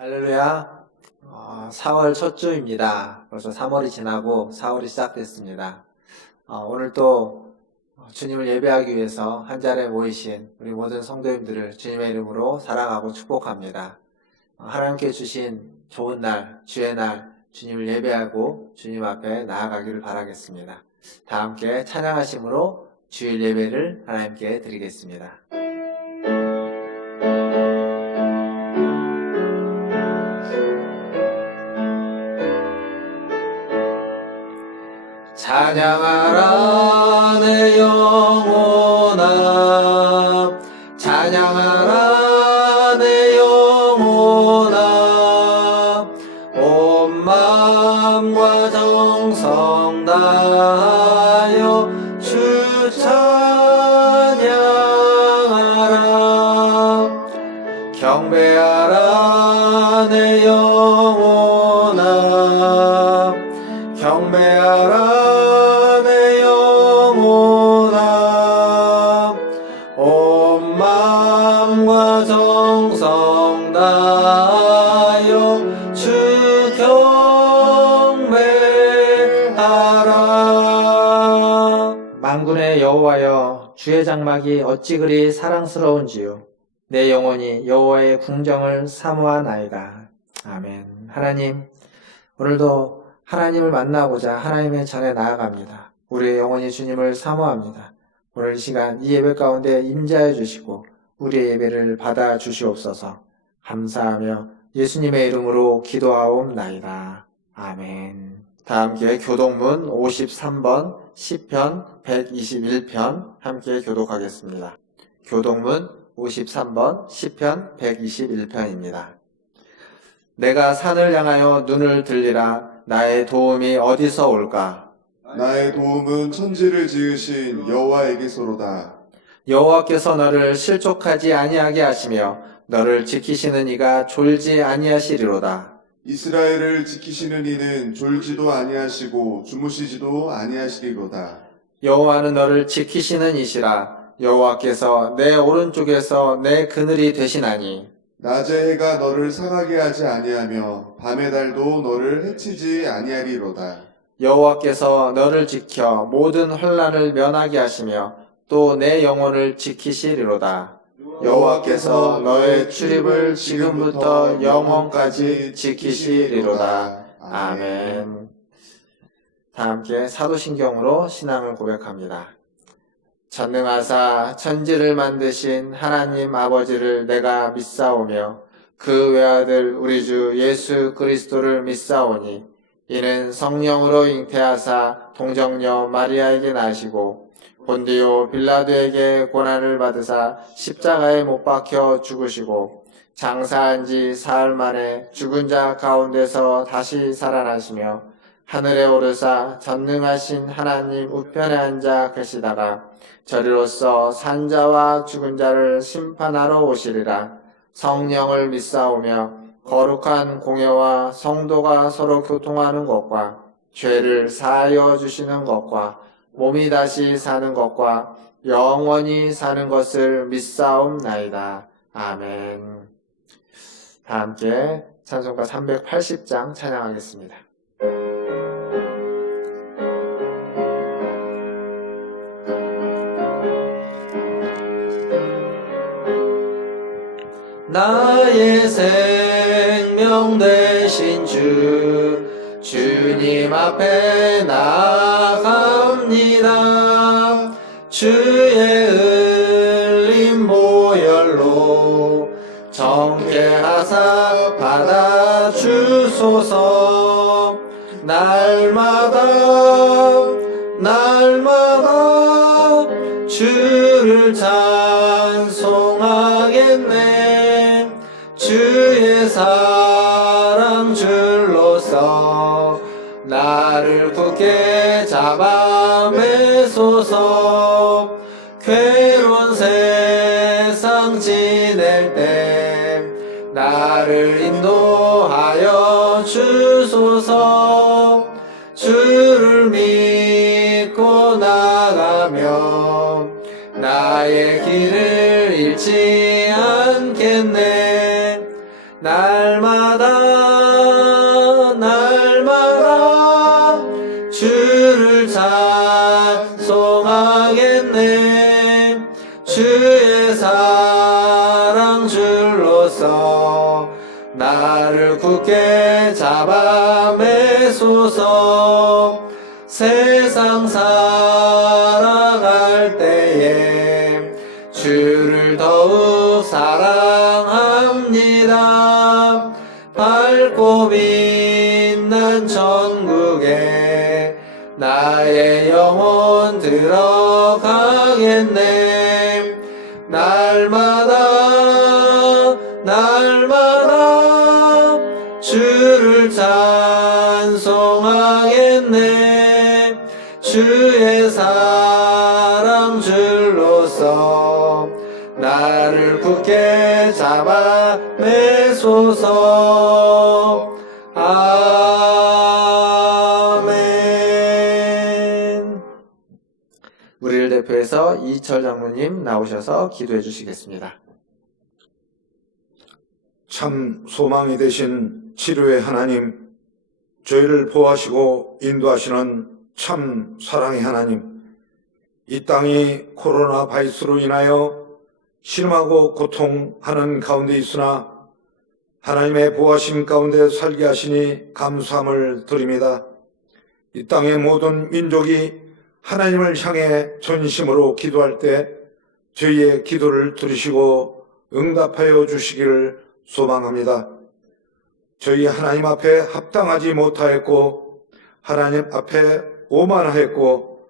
할렐루야. 4월 첫 주입니다. 벌써 3월이 지나고 4월이 시작됐습니다. 오늘 또 주님을 예배하기 위해서 한 자리에 모이신 우리 모든 성도님들을 주님의 이름으로 사랑하고 축복합니다. 하나님께 주신 좋은 날, 주의 날, 주님을 예배하고 주님 앞에 나아가기를 바라겠습니다. 다 함께 찬양하심으로 주일 예배를 하나님께 드리겠습니다. 찬양하라 내 영혼아, 찬양하라 내 영혼아, 온 마음과 정성 다하여 주 찬양하라. 경배하라 내 영혼아, 경배하라 내 영혼아, 온 마음과 정성 다하여 주 경배하라. 만군의 여호와여, 주의 장막이 어찌 그리 사랑스러운지요. 내 영혼이 여호와의 궁정을 사모하나이다. 아멘. 하나님, 오늘도 하나님을 만나고자 하나님의 전에 나아갑니다. 우리의 영혼이 주님을 사모합니다. 오늘 이 시간 이 예배 가운데 임재하여 주시고 우리의 예배를 받아 주시옵소서. 감사하며 예수님의 이름으로 기도하옵나이다. 아멘. 다 함께 교독문 53번 시편 121편 함께 교독하겠습니다. 교독문 53번 시편 121편입니다. 내가 산을 향하여 눈을 들리라. 나의 도움이 어디서 올까? 나의 도움은 천지를 지으신 여호와에게서로다. 여호와께서 너를 실족하지 아니하게 하시며 너를 지키시는 이가 졸지 아니하시리로다. 이스라엘을 지키시는 이는 졸지도 아니하시고 주무시지도 아니하시리로다. 여호와는 너를 지키시는 이시라. 여호와께서 내 오른쪽에서 내 그늘이 되시나니 낮의 해가 너를 상하게 하지 아니하며 밤의 달도 너를 해치지 아니하리로다. 여호와께서 너를 지켜 모든 환난을 면하게 하시며 또 내 영혼을 지키시리로다. 여호와께서 너의 출입을 지금부터 영원까지 지키시리로다. 아멘. 다 함께 사도신경으로 신앙을 고백합니다. 전능하사 천지를 만드신 하나님 아버지를 내가 믿사오며 그 외아들 우리 주 예수 그리스도를 믿사오니 이는 성령으로 잉태하사 동정녀 마리아에게 나시고 본디오 빌라도에게 고난을 받으사 십자가에 못 박혀 죽으시고 장사한 지 사흘 만에 죽은 자 가운데서 다시 살아나시며 하늘에 오르사 전능하신 하나님 우편에 앉아 계시다가 저리로서 산자와 죽은 자를 심판하러 오시리라. 성령을 믿사오며 거룩한 공예와 성도가 서로 교통하는 것과 죄를 사하여 주시는 것과 몸이 다시 사는 것과 영원히 사는 것을 믿사옵나이다. 아멘. 다 함께 찬송가 380장 찬양하겠습니다. 나의 생명 되신 주님 앞에 나아갑니다. 주의 흘린 보혈로 정케하사 받아주소서. 날마다 주를 찬송하겠네. 주의 사랑 줄로서 나를 굳게 잡아 매소서. 괴로운 세상 지낼 때 나를 인도하여 주소서. 주를 믿고 나가며 나의 길을 잃지 않겠네. 날마다 날마다 주를 찬송하겠네. 주의 사랑 줄로서 나를 굳게 잡아 매소서. 세상 살아갈 때에 주를 더욱 사랑합니다. 밝고 빛난 천국에 나의 영혼 들어가겠네. 날마다 주를 찬송하겠네. 주의 사랑 줄로서 나를 굳게 잡아 매소서. 아멘. 우리를 대표해서 이철 장로님 나오셔서 기도해 주시겠습니다. 참 소망이 되신 치료의 하나님, 저희를 보호하시고 인도하시는 참 사랑의 하나님, 이 땅이 코로나 바이러스로 인하여 심하고 고통하는 가운데 있으나 하나님의 보호하심 가운데 살게 하시니 감사함을 드립니다. 이 땅의 모든 민족이 하나님을 향해 전심으로 기도할 때 저희의 기도를 들으시고 응답하여 주시기를 소망합니다. 저희 하나님 앞에 합당하지 못하였고 하나님 앞에 오만하였고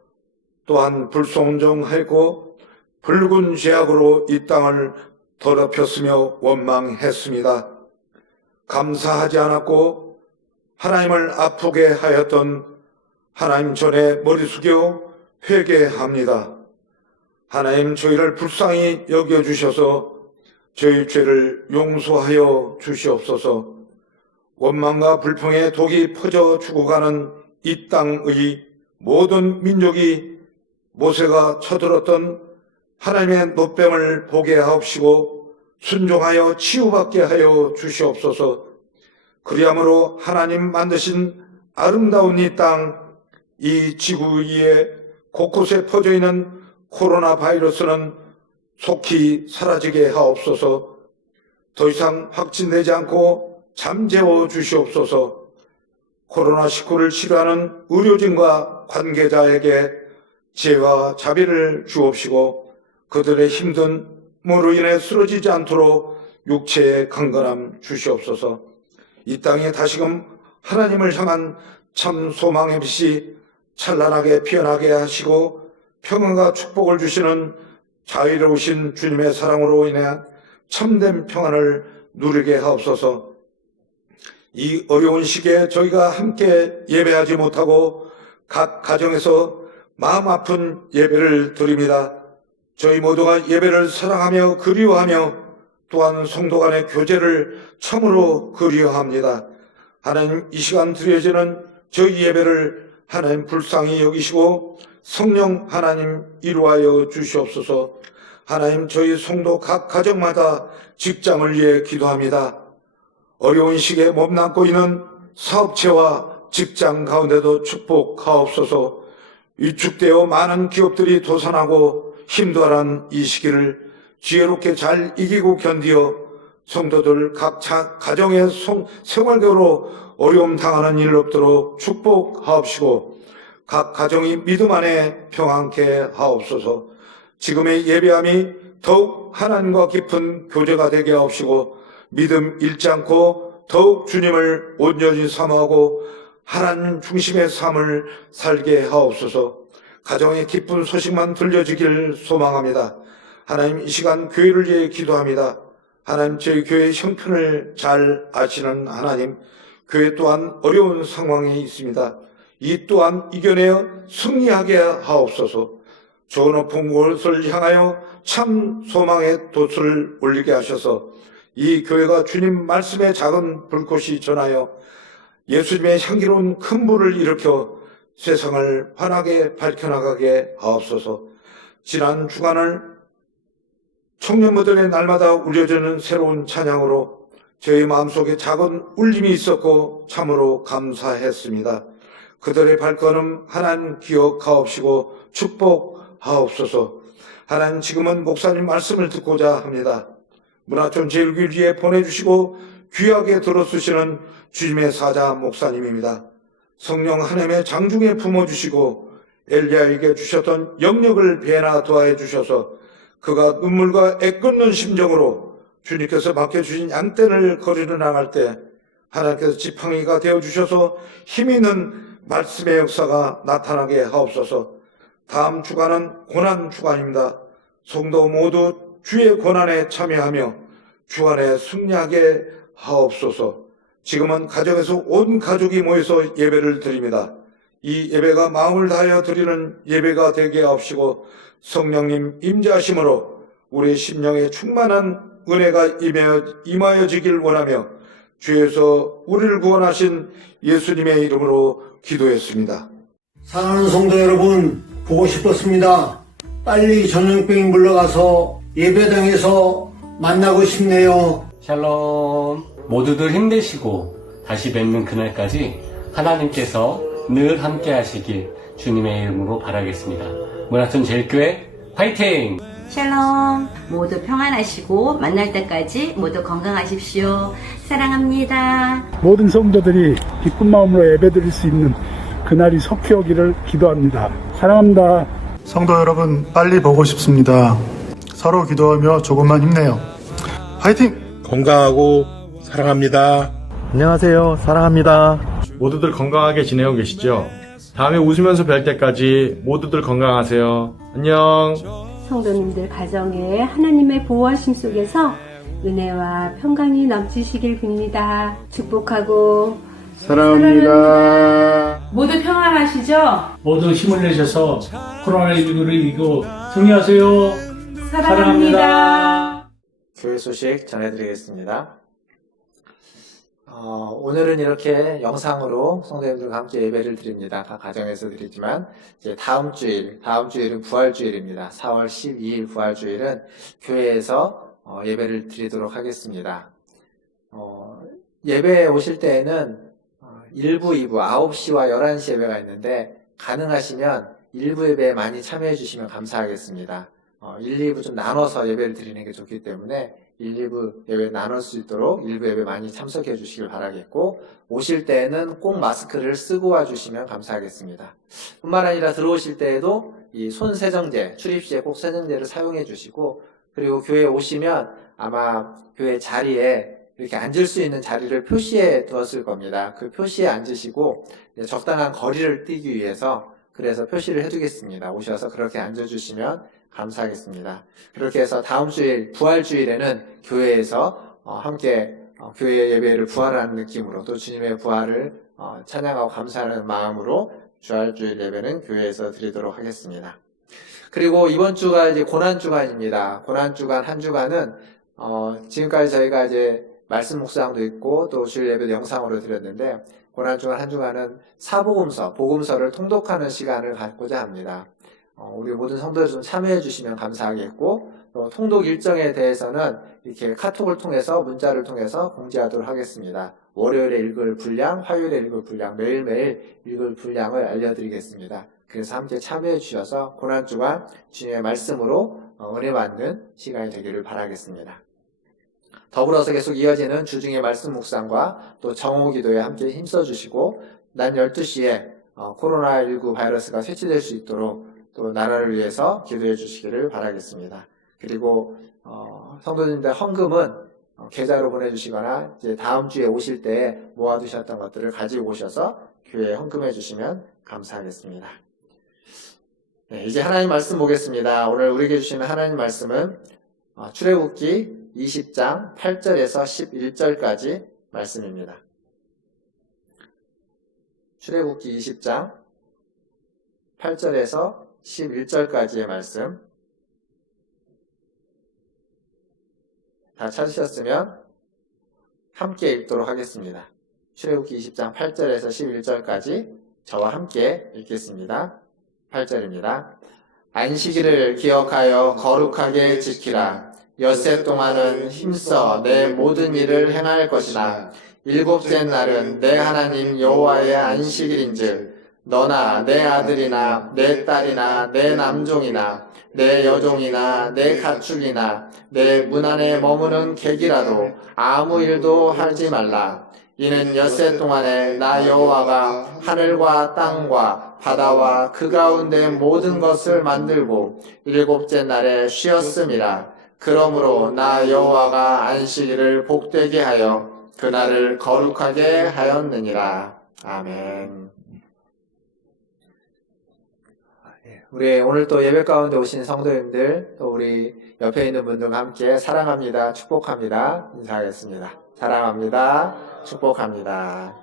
또한 불순종하였고 붉은 죄악으로 이 땅을 더럽혔으며 원망했습니다. 감사하지 않았고 하나님을 아프게 하였던 하나님 전에 머리 숙여 회개합니다. 하나님, 저희를 불쌍히 여겨주셔서 저희 죄를 용서하여 주시옵소서. 원망과 불평의 독이 퍼져 죽어가는 이 땅의 모든 민족이 모세가 쳐들었던 하나님의 노뱀을 보게 하옵시고 순종하여 치유받게 하여 주시옵소서. 그리함으로 하나님 만드신 아름다운 이 땅, 이 지구 위에 곳곳에 퍼져 있는 코로나 바이러스는 속히 사라지게 하옵소서. 더 이상 확진되지 않고 잠재워 주시옵소서. 코로나19를 치료하는 의료진과 관계자에게 지혜와 자비를 주옵시고 그들의 힘듦으로 인해 쓰러지지 않도록 육체의 강건함 주시옵소서. 이 땅에 다시금 하나님을 향한 참 소망의 빛이 찬란하게 피어나게 하시고 평안과 축복을 주시는 자유로우신 주님의 사랑으로 인해 참된 평안을 누리게 하옵소서. 이 어려운 시기에 저희가 함께 예배하지 못하고 각 가정에서 마음 아픈 예배를 드립니다. 저희 모두가 예배를 사랑하며 그리워하며 또한 성도 간의 교제를 참으로 그리워합니다. 하나님, 이 시간 드려지는 저희 예배를 하나님 불쌍히 여기시고 성령 하나님 이루하여 주시옵소서. 하나님, 저희 성도 각 가정마다 직장을 위해 기도합니다. 어려운 시기에 몸담고 있는 사업체와 직장 가운데도 축복하옵소서. 위축되어 많은 기업들이 도산하고 힘들어하는 이 시기를 지혜롭게 잘 이기고 견디어 성도들 각 가정의 생활적으로 어려움 당하는 일 없도록 축복하옵시고 각 가정이 믿음 안에 평안케 하옵소서. 지금의 예배함이 더욱 하나님과 깊은 교제가 되게 하옵시고 믿음 잃지 않고 더욱 주님을 온전히 사모하고 하나님 중심의 삶을 살게 하옵소서. 가정의 기쁜 소식만 들려지길 소망합니다. 하나님, 이 시간 교회를 위해 기도합니다. 하나님, 저희 교회의 형편을 잘 아시는 하나님, 교회 또한 어려운 상황에 있습니다. 이 또한 이겨내어 승리하게 하옵소서. 저 높은 곳을 향하여 참 소망의 돛을 올리게 하셔서 이 교회가 주님 말씀의 작은 불꽃이 전하여 예수님의 향기로운 큰 불을 일으켜 세상을 환하게 밝혀나가게 하옵소서. 지난 주간을 청년부들의 날마다 울려지는 새로운 찬양으로 저희 마음속에 작은 울림이 있었고 참으로 감사했습니다. 그들의 발걸음 하나님 기억하옵시고 축복하옵소서. 하나님 지금은 목사님 말씀을 듣고자 합니다. 문화촌 제일교회에 보내주시고 귀하게 들어쓰시는 주님의 사자 목사님입니다. 성령 하나님의 장중에 품어주시고 엘리야에게 주셨던 영역을 배나 더해 주셔서 그가 눈물과 애끓는 심정으로 주님께서 맡겨주신 양떼를 거리러 나갈 때 하나님께서 지팡이가 되어주셔서 힘있는 말씀의 역사가 나타나게 하옵소서. 다음 주간은 고난 주간입니다. 성도 모두 주의 고난에 참여하며 주안에 승리하게 하옵소서. 지금은 가정에서 온 가족이 모여서 예배를 드립니다. 이 예배가 마음을 다하여 드리는 예배가 되게 하옵시고 성령님 임재하심으로 우리 심령에 충만한 은혜가 임하여지길 원하며 주에서 우리를 구원하신 예수님의 이름으로 기도했습니다. 사랑하는 성도 여러분, 보고 싶었습니다. 빨리 전염병이 물러가서 예배당에서 만나고 싶네요. 샬롬. 모두들 힘내시고 다시 뵙는 그날까지 하나님께서 늘 함께 하시길 주님의 이름으로 바라겠습니다. 문화촌 제일교회 화이팅! 샬롬. 모두 평안하시고 만날 때까지 모두 건강하십시오. 사랑합니다. 모든 성도들이 기쁜 마음으로 예배드릴 수 있는 그날이 속히 오기를 기도합니다. 사랑합니다. 성도 여러분, 빨리 보고 싶습니다. 서로 기도하며 조금만 힘내요. 화이팅! 건강하고 사랑합니다. 안녕하세요. 사랑합니다. 모두들 건강하게 지내고 계시죠? 다음에 웃으면서 뵐 때까지 모두들 건강하세요. 안녕. 성도님들 가정에 하나님의 보호하심 속에서 은혜와 평강이 넘치시길 빕니다. 축복하고 사랑합니다. 모두 평안하시죠? 모두 힘을 내셔서 코로나19를 이기고 승리하세요. 사랑합니다. 교회 소식 전해드리겠습니다. 오늘은 이렇게 영상으로 성도님들과 함께 예배를 드립니다. 각 가정에서 드리지만 이제 다음 주일은 부활주일입니다. 4월 12일 부활주일은 교회에서 예배를 드리도록 하겠습니다. 예배에 오실 때에는 1부, 2부, 9시와 11시 예배가 있는데 가능하시면 1부 예배에 많이 참여해 주시면 감사하겠습니다. 1, 2부 좀 나눠서 예배를 드리는 게 좋기 때문에 1, 2부 예배 나눌 수 있도록 1부 예배 많이 참석해 주시길 바라겠고 오실 때에는 꼭 마스크를 쓰고 와주시면 감사하겠습니다. 뿐만 아니라 들어오실 때에도 이 손 세정제, 출입 시에 꼭 세정제를 사용해 주시고 그리고 교회에 오시면 아마 교회 자리에 이렇게 앉을 수 있는 자리를 표시해 두었을 겁니다. 그 표시에 앉으시고 적당한 거리를 띄기 위해서 그래서 표시를 해두겠습니다. 오셔서 그렇게 앉아주시면 감사하겠습니다. 그렇게 해서 다음 주일 부활주일에는 교회에서 함께 교회 예배를 부활하는 느낌으로 또 주님의 부활을 찬양하고 감사하는 마음으로 부활주일 예배는 교회에서 드리도록 하겠습니다. 그리고 이번 주가 이제 고난주간입니다. 고난주간 한 주간은 지금까지 저희가 이제 말씀 묵상도 있고 또 주일 예배도 영상으로 드렸는데 고난주간 한 주간은 복음서를 통독하는 시간을 갖고자 합니다. 우리 모든 성도들 좀 참여해 주시면 감사하겠고 또 통독 일정에 대해서는 이렇게 카톡을 통해서 문자를 통해서 공지하도록 하겠습니다. 월요일에 읽을 분량, 화요일에 읽을 분량, 매일매일 읽을 분량을 알려드리겠습니다. 그래서 함께 참여해 주셔서 고난주간 주님의 말씀으로 은혜 받는 시간이 되기를 바라겠습니다. 더불어서 계속 이어지는 주중의 말씀 묵상과 또 정오 기도에 함께 힘써 주시고 낮 12시에 코로나19 바이러스가 퇴치될 수 있도록 또 나라를 위해서 기도해 주시기를 바라겠습니다. 그리고 성도님들 헌금은 계좌로 보내주시거나 이제 다음 주에 오실 때 모아두셨던 것들을 가지고 오셔서 교회에 헌금해 주시면 감사하겠습니다. 네, 이제 하나님 말씀 보겠습니다. 오늘 우리에게 주시는 하나님 말씀은 출애굽기 20장 8절에서 11절까지 말씀입니다. 출애굽기 20장 8절에서 11절까지의 말씀 다 찾으셨으면 함께 읽도록 하겠습니다. 출애굽기 20장 8절에서 11절까지 저와 함께 읽겠습니다. 8절입니다. 안식일을 기억하여 거룩하게 지키라. 엿새 동안은 힘써 내 모든 일을 행할 것이나 일곱째 날은 내 하나님 여호와의 안식일인즉 너나 내 아들이나 내 딸이나 내 남종이나 내 여종이나 내 가축이나 내 문 안에 머무는 객이라도 아무 일도 하지 말라. 이는 엿새 동안에 나 여호와가 하늘과 땅과 바다와 그 가운데 모든 것을 만들고 일곱째 날에 쉬었음이라. 그러므로 나 여호와가 안식일을 복되게 하여 그날을 거룩하게 하였느니라. 아멘. 우리 오늘 또 예배 가운데 오신 성도님들, 또 우리 옆에 있는 분들과 함께 사랑합니다, 축복합니다 인사하겠습니다. 사랑합니다, 축복합니다.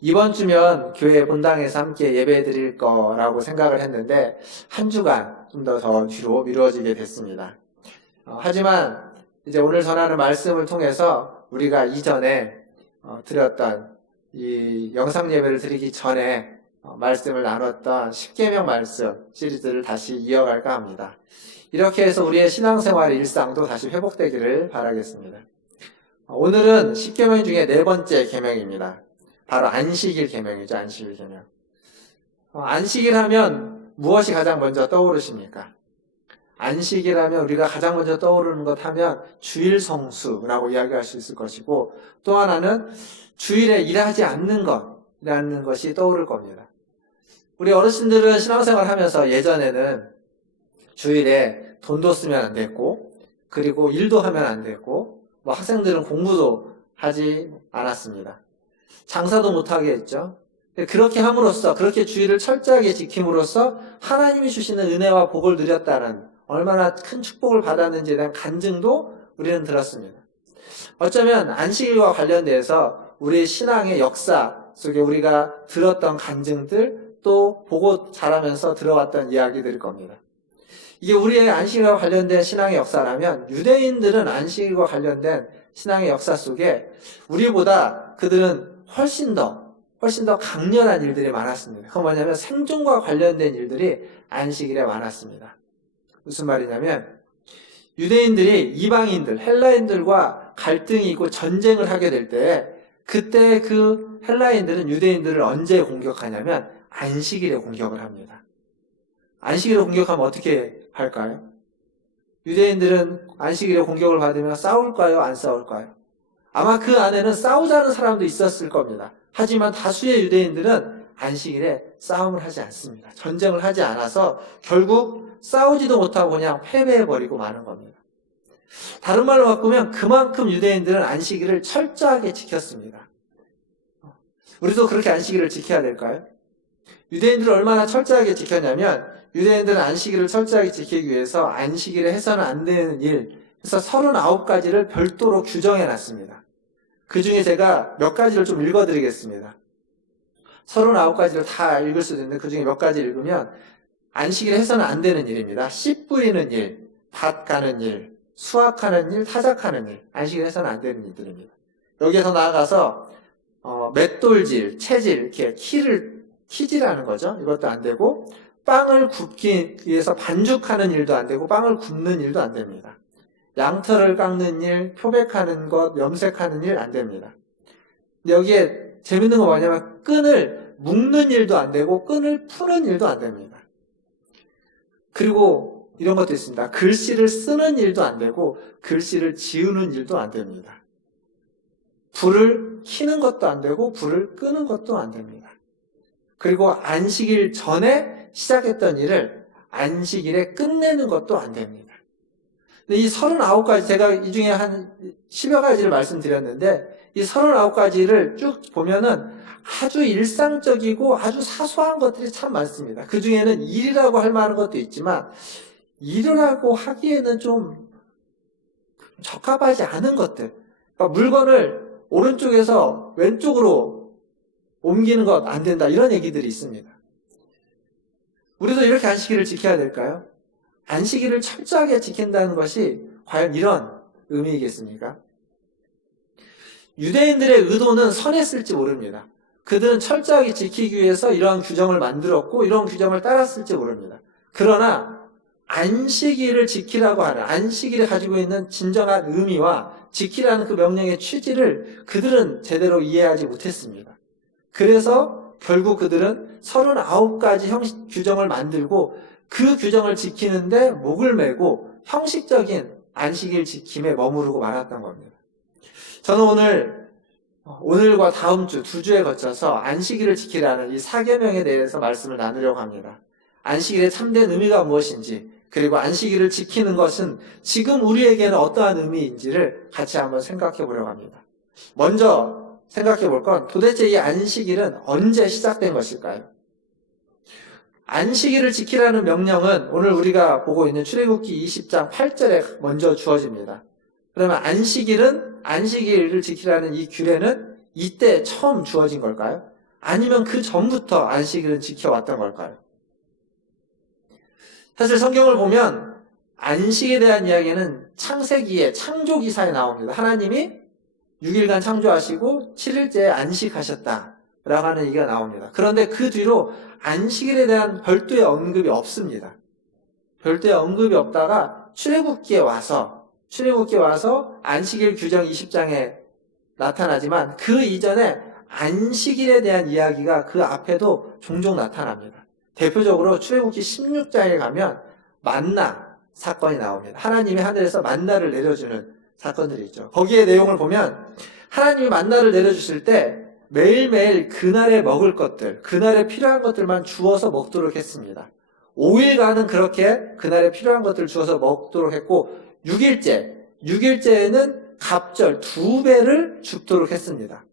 이번 주면 교회 본당에서 함께 예배 드릴 거라고 생각을 했는데 한 주간 좀 더 뒤로 미뤄지게 됐습니다. 하지만 이제 오늘 전하는 말씀을 통해서 우리가 이전에 드렸던 이 영상 예배를 드리기 전에 말씀을 나눴던 십계명 말씀 시리즈를 다시 이어갈까 합니다. 이렇게 해서 우리의 신앙생활의 일상도 다시 회복되기를 바라겠습니다. 오늘은 십계명 중에 네 번째 계명입니다. 바로 안식일 계명이죠. 안식일 계명. 안식일 하면 무엇이 가장 먼저 떠오르십니까? 안식일 하면 우리가 가장 먼저 떠오르는 것 하면 주일 성수라고 이야기할 수 있을 것이고, 또 하나는 주일에 일하지 않는 것이라는 것이 떠오를 겁니다. 우리 어르신들은 신앙생활 하면서 예전에는 주일에 돈도 쓰면 안 됐고, 그리고 일도 하면 안 됐고, 뭐 학생들은 공부도 하지 않았습니다. 장사도 못하게 했죠. 그렇게 함으로써, 그렇게 주일을 철저하게 지킴으로써 하나님이 주시는 은혜와 복을 누렸다는, 얼마나 큰 축복을 받았는지에 대한 간증도 우리는 들었습니다. 어쩌면 안식일과 관련돼서 우리의 신앙의 역사 속에 우리가 들었던 간증들, 또 보고 자라면서 들어왔던 이야기들일 겁니다. 이게 우리의 안식일과 관련된 신앙의 역사라면, 유대인들은 안식일과 관련된 신앙의 역사 속에 우리보다 그들은 훨씬 더 강렬한 일들이 많았습니다. 그건 뭐냐면 생존과 관련된 일들이 안식일에 많았습니다. 무슨 말이냐면, 유대인들이 이방인들, 헬라인들과 갈등이 있고 전쟁을 하게 될 때, 그때 그 헬라인들은 유대인들을 언제 공격하냐면 안식일에 공격을 합니다. 안식일에 공격하면 어떻게 할까요? 유대인들은 안식일에 공격을 받으면 싸울까요? 안 싸울까요? 아마 그 안에는 싸우자는 사람도 있었을 겁니다. 하지만 다수의 유대인들은 안식일에 싸움을 하지 않습니다. 전쟁을 하지 않아서 결국 싸우지도 못하고 그냥 패배해버리고 마는 겁니다. 다른 말로 바꾸면 그만큼 유대인들은 안식일을 철저하게 지켰습니다. 우리도 그렇게 안식일을 지켜야 될까요? 유대인들을 얼마나 철저하게 지켰냐면, 유대인들은 안식일을 철저하게 지키기 위해서 안식일에 해서는 안 되는 일, 그래서 39가지를 별도로 규정해 놨습니다. 그 중에 제가 몇 가지를 좀 읽어드리겠습니다. 39가지를 다 읽을 수도 있는데 그 중에 몇 가지 읽으면 안식일에 해서는 안 되는 일입니다. 씨 뿌리는 일, 밭 가는 일, 수확하는 일, 타작하는 일, 안식일에 해서는 안 되는 일들입니다. 여기에서 나아가서 맷돌질, 채질, 이렇게 키질하는 거죠. 이것도 안 되고, 빵을 굽기 위해서 반죽하는 일도 안 되고, 빵을 굽는 일도 안 됩니다. 양털을 깎는 일, 표백하는 것, 염색하는 일 안 됩니다. 여기에 재밌는 거 뭐냐면 끈을 묶는 일도 안 되고 끈을 푸는 일도 안 됩니다. 그리고 이런 것도 있습니다. 글씨를 쓰는 일도 안 되고 글씨를 지우는 일도 안 됩니다. 불을 켜는 것도 안 되고 불을 끄는 것도 안 됩니다. 그리고 안식일 전에 시작했던 일을 안식일에 끝내는 것도 안 됩니다. 근데 이 39가지, 제가 이 중에 한 10여 가지를 말씀드렸는데, 이 39가지를 쭉 보면은 아주 일상적이고 아주 사소한 것들이 참 많습니다. 그 중에는 일이라고 할 만한 것도 있지만, 일이라고 하기에는 좀 적합하지 않은 것들. 그러니까 물건을 오른쪽에서 왼쪽으로 옮기는 것 안 된다, 이런 얘기들이 있습니다. 우리도 이렇게 안식일을 지켜야 될까요? 안식일을 철저하게 지킨다는 것이 과연 이런 의미이겠습니까? 유대인들의 의도는 선했을지 모릅니다. 그들은 철저하게 지키기 위해서 이러한 규정을 만들었고 이런 규정을 따랐을지 모릅니다. 그러나 안식일을 지키라고 하는, 안식일이 가지고 있는 진정한 의미와 지키라는 그 명령의 취지를 그들은 제대로 이해하지 못했습니다. 그래서 결국 그들은 39가지 형식 규정을 만들고 그 규정을 지키는데 목을 매고 형식적인 안식일 지킴에 머무르고 말았던 겁니다. 저는 오늘과 다음 주, 2주에 거쳐서 안식일을 지키라는 이 4계명에 대해서 말씀을 나누려고 합니다. 안식일의 참된 의미가 무엇인지, 그리고 안식일을 지키는 것은 지금 우리에게는 어떠한 의미인지를 같이 한번 생각해 보려고 합니다. 먼저 생각해 볼 건 도대체 이 안식일은 언제 시작된 것일까요? 안식일을 지키라는 명령은 오늘 우리가 보고 있는 출애굽기 20장 8절에 먼저 주어집니다. 그러면 안식일을 지키라는 이 규례는 이때 처음 주어진 걸까요? 아니면 그 전부터 안식일은 지켜왔던 걸까요? 사실 성경을 보면 안식에 대한 이야기는 창세기에 창조기사에 나옵니다. 하나님이 6일간 창조하시고 7일째에 안식하셨다 라고 하는 얘기가 나옵니다. 그런데 그 뒤로 안식일에 대한 별도의 언급이 없습니다. 별도의 언급이 없다가 출애굽기에 와서 안식일 규정 20장에 나타나지만 그 이전에 안식일에 대한 이야기가 그 앞에도 종종 나타납니다. 대표적으로 출애굽기 16장에 가면 만나 사건이 나옵니다. 하나님이 하늘에서 만나를 내려주는 사건들이 있죠. 거기에 내용을 보면 하나님이 만나를 내려주실 때 매일매일 그날에 먹을 것들, 그날에 필요한 것들만 주어서 먹도록 했습니다. 5일간은 그렇게 그날에 필요한 것들을 주어서 먹도록 했고 6일째에는 갑절 2배를 줍도록 했습니다.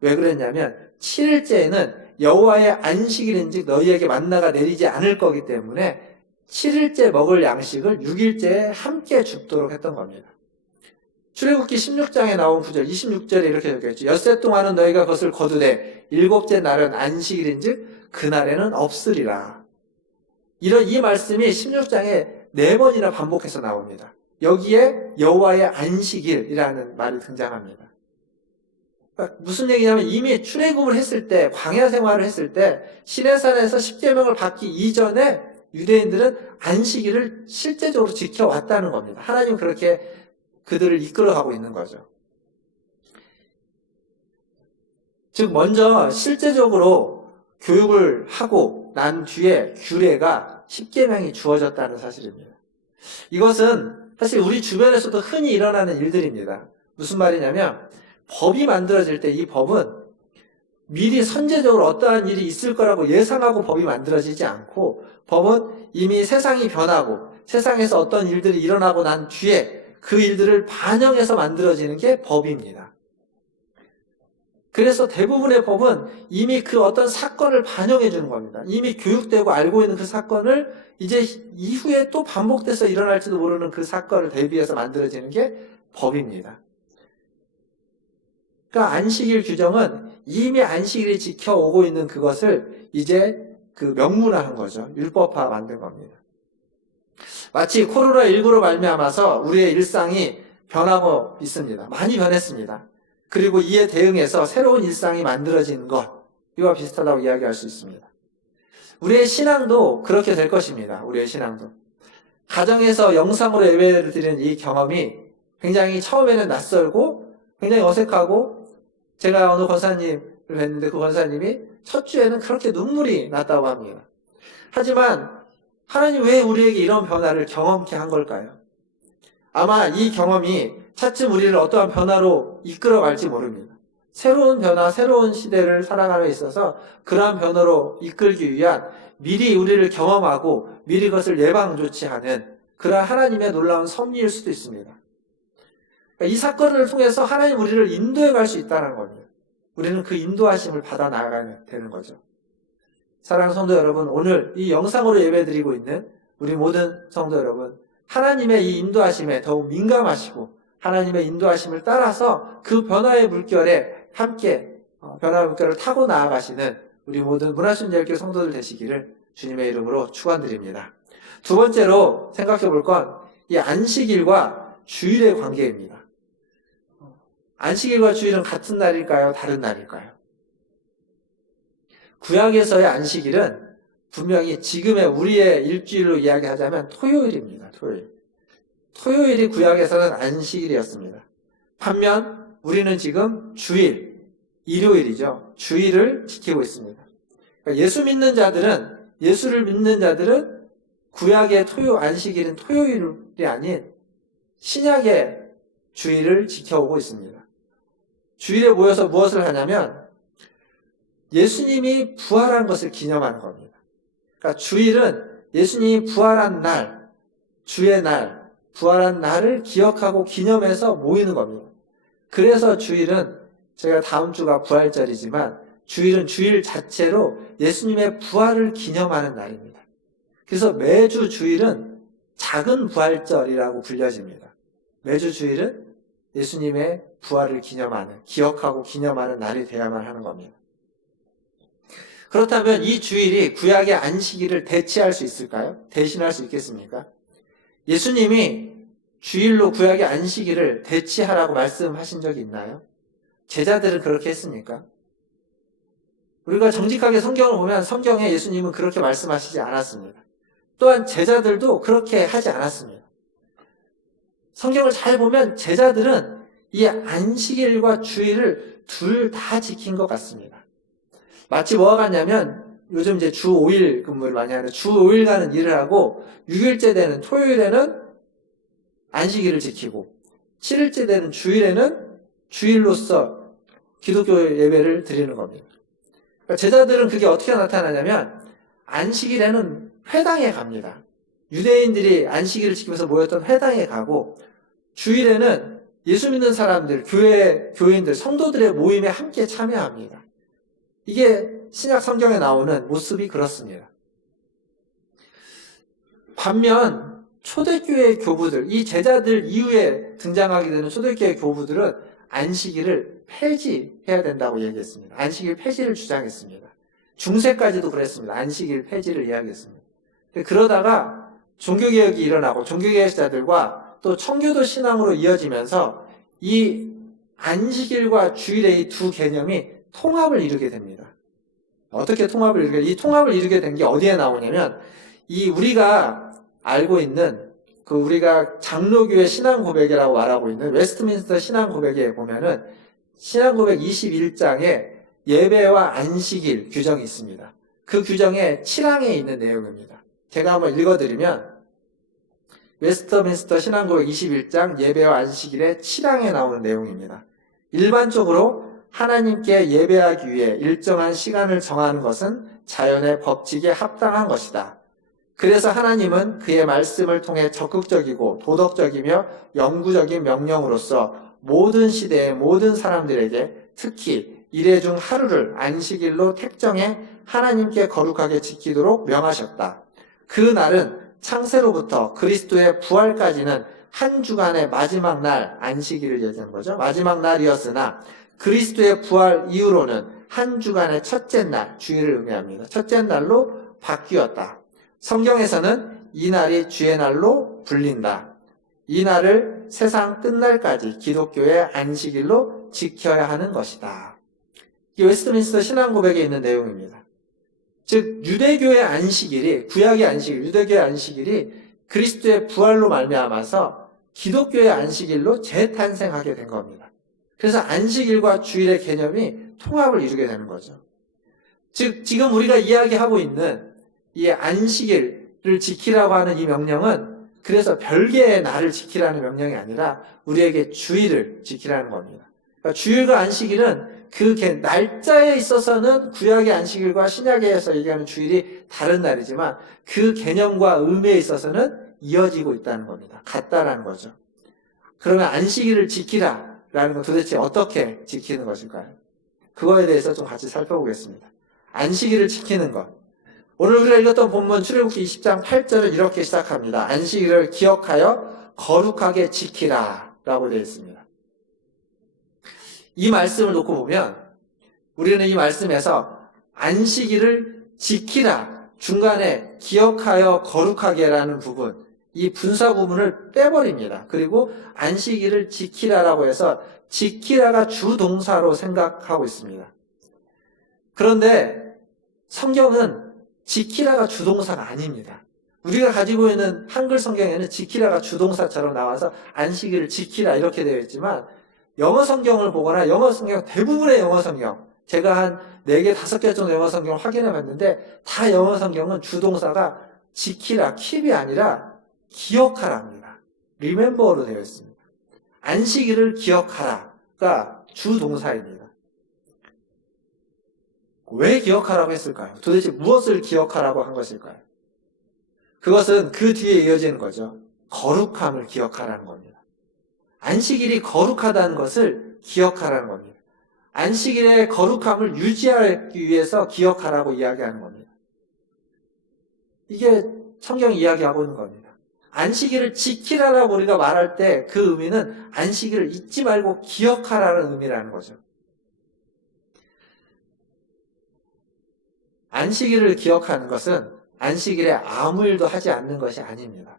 왜 그랬냐면 7일째에는 여호와의 안식일인즉 너희에게 만나가 내리지 않을 거기 때문에 7일째 먹을 양식을 6일째에 함께 줍도록 했던 겁니다. 출애굽기 16장에 나온 구절 26절에 이렇게 적혀있죠. 엿새 동안은 너희가 그것을 거두되 7째 날은 안식일인즉 그날에는 없으리라. 이 말씀이 16장에 4번이나 반복해서 나옵니다. 여기에 여호와의 안식일이라는 말이 등장합니다. 무슨 얘기냐면 이미 출애굽을 했을 때, 광야 생활을 했을 때 시내산에서 십계명을 받기 이전에 유대인들은 안식일을 실제적으로 지켜왔다는 겁니다. 하나님 그렇게 그들을 이끌어가고 있는 거죠. 즉 먼저 실제적으로 교육을 하고 난 뒤에 규례가 십계명이 주어졌다는 사실입니다. 이것은 사실 우리 주변에서도 흔히 일어나는 일들입니다. 무슨 말이냐면 법이 만들어질 때 이 법은 미리 선제적으로 어떠한 일이 있을 거라고 예상하고 법이 만들어지지 않고 법은 이미 세상이 변하고 세상에서 어떤 일들이 일어나고 난 뒤에 그 일들을 반영해서 만들어지는 게 법입니다. 그래서 대부분의 법은 이미 그 어떤 사건을 반영해 주는 겁니다. 이미 교육되고 알고 있는 그 사건을 이제 이후에 또 반복돼서 일어날지도 모르는 그 사건을 대비해서 만들어지는 게 법입니다. 그러니까 안식일 규정은 이미 안식일이 지켜오고 있는 그것을 이제 그 명문화한 거죠. 율법화 만든 겁니다. 마치 코로나19로 말미암아서 우리의 일상이 변하고 있습니다. 많이 변했습니다. 그리고 이에 대응해서 새로운 일상이 만들어진 것, 이와 비슷하다고 이야기할 수 있습니다. 우리의 신앙도 그렇게 될 것입니다. 우리의 신앙도. 가정에서 영상으로 예배를 드리는 이 경험이 굉장히 처음에는 낯설고 굉장히 어색하고 제가 어느 권사님을 뵀는데 그 권사님이 첫 주에는 그렇게 눈물이 났다고 합니다. 하지만 하나님 왜 우리에게 이런 변화를 경험케 한 걸까요? 아마 이 경험이 차츰 우리를 어떠한 변화로 이끌어갈지 모릅니다. 새로운 변화, 새로운 시대를 살아감에 있어서 그러한 변화로 이끌기 위한 미리 우리를 경험하고 미리 그것을 예방 조치하는 그러한 하나님의 놀라운 섭리일 수도 있습니다. 이 사건을 통해서 하나님 우리를 인도해 갈 수 있다는 겁니다. 우리는 그 인도하심을 받아 나가야 되는 거죠. 사랑하는 성도 여러분, 오늘 이 영상으로 예배드리고 있는 우리 모든 성도 여러분, 하나님의 이 인도하심에 더욱 민감하시고 하나님의 인도하심을 따라서 그 변화의 물결에 함께 변화의 물결을 타고 나아가시는 우리 모든 문화순례교회 성도들 되시기를 주님의 이름으로 축원드립니다. 두 번째로 생각해 볼 건 이 안식일과 주일의 관계입니다. 안식일과 주일은 같은 날일까요? 다른 날일까요? 구약에서의 안식일은 분명히 지금의 우리의 일주일로 이야기하자면 토요일입니다. 토요일이 구약에서는 안식일이었습니다. 반면 우리는 지금 주일, 일요일이죠. 주일을 지키고 있습니다. 그러니까 예수를 믿는 자들은 구약의 안식일인 토요일이 아닌 신약의 주일을 지켜오고 있습니다. 주일에 모여서 무엇을 하냐면 예수님이 부활한 것을 기념하는 겁니다. 그러니까 주일은 예수님이 부활한 날, 주의 날, 부활한 날을 기억하고 기념해서 모이는 겁니다. 그래서 주일은 제가 다음 주가 부활절이지만 주일은 주일 자체로 예수님의 부활을 기념하는 날입니다. 그래서 매주 주일은 작은 부활절이라고 불려집니다. 매주 주일은 예수님의 부활을 기억하고 기념하는 날이 되어야만 하는 겁니다. 그렇다면 이 주일이 구약의 안식일을 대체할 수 있을까요? 대신할 수 있겠습니까? 예수님이 주일로 구약의 안식일을 대체하라고 말씀하신 적이 있나요? 제자들은 그렇게 했습니까? 우리가 정직하게 성경을 보면 성경에 예수님은 그렇게 말씀하시지 않았습니다. 또한 제자들도 그렇게 하지 않았습니다. 성경을 잘 보면 제자들은 이 안식일과 주일을 둘 다 지킨 것 같습니다. 마치 뭐가 같냐면 요즘 이제 주 5일 근무를 많이 하는 주 5일간은 일을 하고 6일째 되는 토요일에는 안식일을 지키고 7일째 되는 주일에는 주일로서 기독교 예배를 드리는 겁니다. 그러니까 제자들은 그게 어떻게 나타나냐면 안식일에는 회당에 갑니다. 유대인들이 안식일을 지키면서 모였던 회당에 가고 주일에는 예수 믿는 사람들, 교인들, 성도들의 모임에 함께 참여합니다. 이게 신약 성경에 나오는 모습이 그렇습니다. 반면 초대교회 교부들, 이 제자들 이후에 등장하게 되는 초대교회 교부들은 안식일을 폐지해야 된다고 얘기했습니다. 안식일 폐지를 주장했습니다. 중세까지도 그랬습니다. 안식일 폐지를 이야기했습니다. 그러다가 종교개혁이 일어나고 종교개혁자들과 또 청교도 신앙으로 이어지면서 이 안식일과 주일의 이 두 개념이 통합을 이루게 됩니다. 어떻게 통합을 이루게? 이 통합을 이루게 된 게 어디에 나오냐면 이 우리가 알고 있는 우리가 장로교회 신앙 고백이라고 말하고 있는 웨스트민스터 신앙 고백에 보면은 신앙 고백 21장에 예배와 안식일 규정이 있습니다. 그 규정의 7항에 있는 내용입니다. 제가 한번 읽어드리면 웨스트민스터 신앙 고백 21장 예배와 안식일의 7항에 나오는 내용입니다. 일반적으로 하나님께 예배하기 위해 일정한 시간을 정하는 것은 자연의 법칙에 합당한 것이다. 그래서 하나님은 그의 말씀을 통해 적극적이고 도덕적이며 영구적인 명령으로서 모든 시대의 모든 사람들에게 특히 일회 중 하루를 안식일로 택정해 하나님께 거룩하게 지키도록 명하셨다. 그 날은 창세로부터 그리스도의 부활까지는 한 주간의 마지막 날, 안식일을 얘기하는 거죠. 마지막 날이었으나 그리스도의 부활 이후로는 한 주간의 첫째 날, 주일을 의미합니다. 첫째 날로 바뀌었다. 성경에서는 이 날이 주의 날로 불린다. 이 날을 세상 끝날까지 기독교의 안식일로 지켜야 하는 것이다. 이 웨스트민스터 신앙 고백에 있는 내용입니다. 즉 유대교의 안식일이 구약의 안식일, 유대교의 안식일이 그리스도의 부활로 말미암아서 기독교의 안식일로 재탄생하게 된 겁니다. 그래서 안식일과 주일의 개념이 통합을 이루게 되는 거죠. 즉 지금 우리가 이야기하고 있는 이 안식일을 지키라고 하는 이 명령은 그래서 별개의 날을 지키라는 명령이 아니라 우리에게 주일을 지키라는 겁니다. 그러니까 주일과 안식일은 그 날짜에 있어서는 구약의 안식일과 신약에서 얘기하는 주일이 다른 날이지만 그 개념과 의미에 있어서는 이어지고 있다는 겁니다. 같다라는 거죠. 그러면 안식일을 지키라라는 건 도대체 어떻게 지키는 것일까요? 그거에 대해서 좀 같이 살펴보겠습니다. 안식일을 지키는 것. 오늘 우리가 읽었던 본문 출애굽기 20장 8절은 이렇게 시작합니다. 안식일을 기억하여 거룩하게 지키라 라고 되어 있습니다. 이 말씀을 놓고 보면 우리는 이 말씀에서 안식일을 지키라 중간에 기억하여 거룩하게라는 부분, 이 분사 구문을 빼버립니다. 그리고 안식일을 지키라라고 해서 지키라가 주동사로 생각하고 있습니다. 그런데 성경은 지키라가 주동사가 아닙니다. 우리가 가지고 있는 한글 성경에는 지키라가 주동사처럼 나와서 안식일을 지키라 이렇게 되어 있지만 영어 성경을 보거나 영어 성경 대부분의 영어 성경 제가 한 4개, 5개 정도 영어 성경을 확인해 봤는데 다 영어 성경은 주동사가 지키라, keep이 아니라 기억하라입니다. remember로 되어 있습니다. 안식일을 기억하라가 주동사입니다. 왜 기억하라고 했을까요? 도대체 무엇을 기억하라고 한 것일까요? 그것은 그 뒤에 이어지는 거죠. 거룩함을 기억하라는 겁니다. 안식일이 거룩하다는 것을 기억하라는 겁니다. 안식일의 거룩함을 유지하기 위해서 기억하라고 이야기하는 겁니다. 이게 성경이 이야기하고 있는 겁니다. 안식일을 지키라라고 우리가 말할 때 그 의미는 안식일을 잊지 말고 기억하라는 의미라는 거죠. 안식일을 기억하는 것은 안식일에 아무 일도 하지 않는 것이 아닙니다.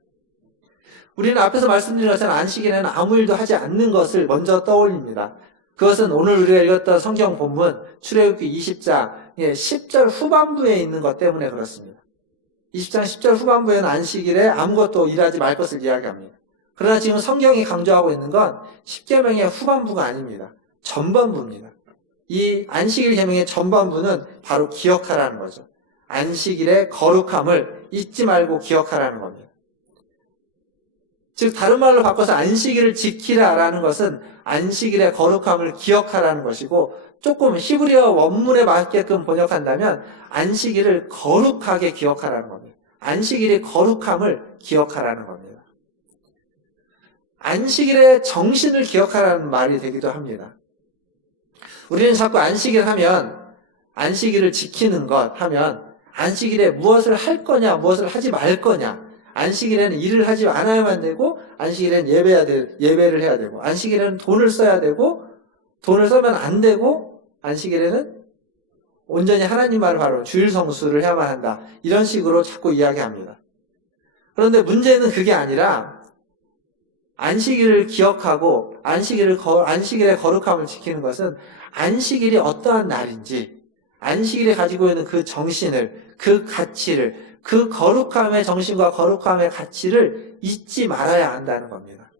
우리는 앞에서 말씀드린 것처럼 안식일에는 아무 일도 하지 않는 것을 먼저 떠올립니다. 그것은 오늘 우리가 읽었던 성경 본문 출애굽기 20장 10절 후반부에 있는 것 때문에 그렇습니다. 20장 10절 후반부에는 안식일에 아무것도 일하지 말 것을 이야기합니다. 그러나 지금 성경이 강조하고 있는 건 10계명의 후반부가 아닙니다. 전반부입니다. 이 안식일 계명의 전반부는 바로 기억하라는 거죠. 안식일의 거룩함을 잊지 말고 기억하라는 겁니다. 즉 다른 말로 바꿔서 안식일을 지키라라는 것은 안식일의 거룩함을 기억하라는 것이고 조금 히브리어 원문에 맞게끔 번역한다면 안식일을 거룩하게 기억하라는 겁니다. 안식일의 거룩함을 기억하라는 겁니다. 안식일의 정신을 기억하라는 말이 되기도 합니다. 우리는 자꾸 안식일 하면 안식일을 지키는 것 하면 안식일에 무엇을 할 거냐 무엇을 하지 말 거냐 안식일에는 일을 하지 않아야만 되고 안식일에는 예배를 해야 되고 안식일에는 돈을 써야 되고 돈을 쓰면 안 되고 안식일에는 온전히 하나님 말을 바로 주일 성수를 해야만 한다. 이런 식으로 자꾸 이야기합니다. 그런데 문제는 그게 아니라 안식일을 기억하고 안식일의 거룩함을 지키는 것은 안식일이 어떠한 날인지 안식일이 가지고 있는 그 정신을 그 가치를 그 거룩함의 정신과 거룩함의 가치를 잊지 말아야 한다는 겁니다.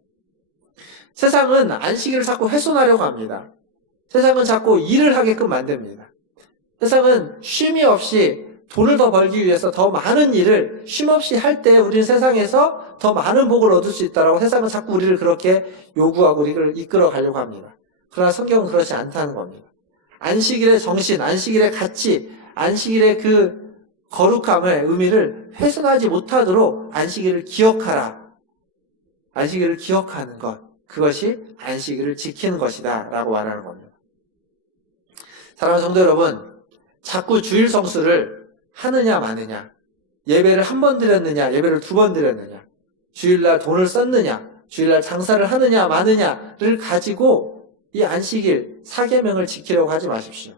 세상은 안식일을 자꾸 훼손하려고 합니다. 세상은 자꾸 일을 하게끔 만듭니다. 세상은 쉼이 없이 돈을 더 벌기 위해서 더 많은 일을 쉼 없이 할 때 우리는 세상에서 더 많은 복을 얻을 수 있다라고 세상은 자꾸 우리를 그렇게 요구하고 우리를 이끌어 가려고 합니다. 그러나 성경은 그렇지 않다는 겁니다. 안식일의 정신, 안식일의 가치, 안식일의 그 거룩함의 의미를 훼손하지 못하도록 안식일을 기억하라. 안식일을 기억하는 것, 그것이 안식일을 지키는 것이다 라고 말하는 겁니다. 사랑하는 성도 여러분, 자꾸 주일 성수를 하느냐 마느냐, 예배를 한 번 드렸느냐 예배를 2번 드렸느냐, 주일날 돈을 썼느냐 주일날 장사를 하느냐 마느냐를 가지고 이 안식일 사계명을 지키려고 하지 마십시오.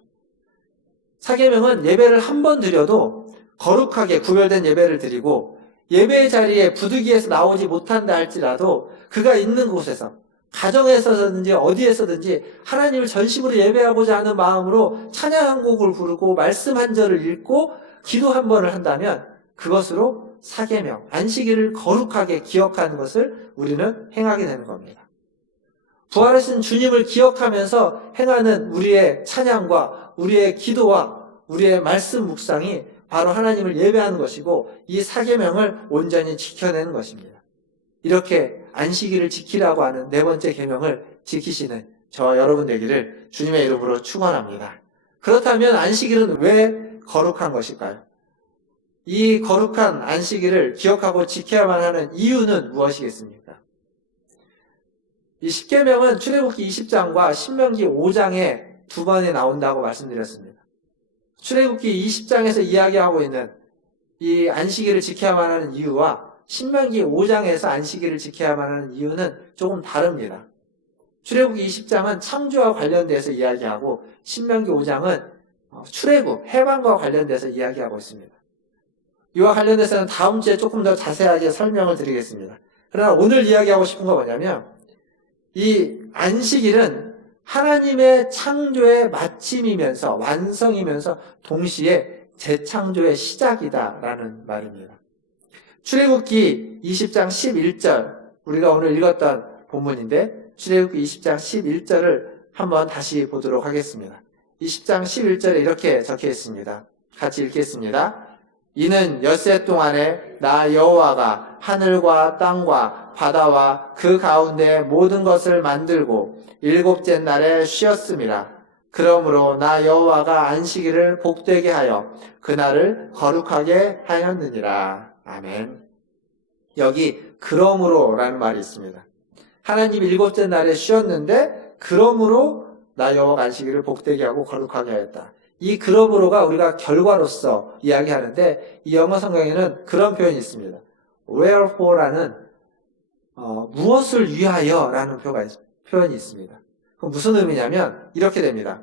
사계명은 예배를 한 번 드려도 거룩하게 구별된 예배를 드리고 예배의 자리에 부득이해서 나오지 못한다 할지라도 그가 있는 곳에서 가정에서든지 어디에서든지 하나님을 전심으로 예배하고자 하는 마음으로 찬양 한 곡을 부르고 말씀 한 절을 읽고 기도 한 번을 한다면 그것으로 사계명, 안식일을 거룩하게 기억하는 것을 우리는 행하게 되는 겁니다. 부활하신 주님을 기억하면서 행하는 우리의 찬양과 우리의 기도와 우리의 말씀 묵상이 바로 하나님을 예배하는 것이고 이 사계명을 온전히 지켜내는 것입니다. 이렇게 안식일을 지키라고 하는 4번째 계명을 지키시는 저와 여러분 되기를 주님의 이름으로 축원합니다. 그렇다면 안식일은 왜 거룩한 것일까요? 이 거룩한 안식일을 기억하고 지켜야만 하는 이유는 무엇이겠습니까? 이 10계명은 출애굽기 20장과 신명기 5장에 2번에 나온다고 말씀드렸습니다. 출애굽기 20장에서 이야기하고 있는 이 안식일을 지켜야만 하는 이유와 신명기 5장에서 안식일을 지켜야만 하는 이유는 조금 다릅니다. 출애굽기 20장은 창조와 관련돼서 이야기하고 신명기 5장은 출애굽, 해방과 관련돼서 이야기하고 있습니다. 이와 관련돼서는 다음 주에 조금 더 자세하게 설명을 드리겠습니다. 그러나 오늘 이야기하고 싶은 건 뭐냐면 이 안식일은 하나님의 창조의 마침이면서 완성이면서 동시에 재창조의 시작이다라는 말입니다. 출애굽기 20장 11절, 우리가 오늘 읽었던 본문인데 출애굽기 20장 11절을 한번 다시 보도록 하겠습니다. 20장 11절에 이렇게 적혀 있습니다. 같이 읽겠습니다. 이는 엿새 동안에 나 여호와가 하늘과 땅과 바다와 그 가운데 모든 것을 만들고 일곱째 날에 쉬었음이라. 그러므로 나 여호와가 안식일을 복되게 하여 그날을 거룩하게 하였느니라. 아멘. 여기 그러므로라는 말이 있습니다. 하나님이 일곱째 날에 쉬었는데 그러므로 나 여호와가 안식일을 복되게 하고 거룩하게 하였다. 이 그러므로가 우리가 결과로서 이야기하는데 이 영어 성경에는 그런 표현이 있습니다. wherefore라는 무엇을 위하여라는 표현이 있습니다. 그럼 무슨 의미냐면 이렇게 됩니다.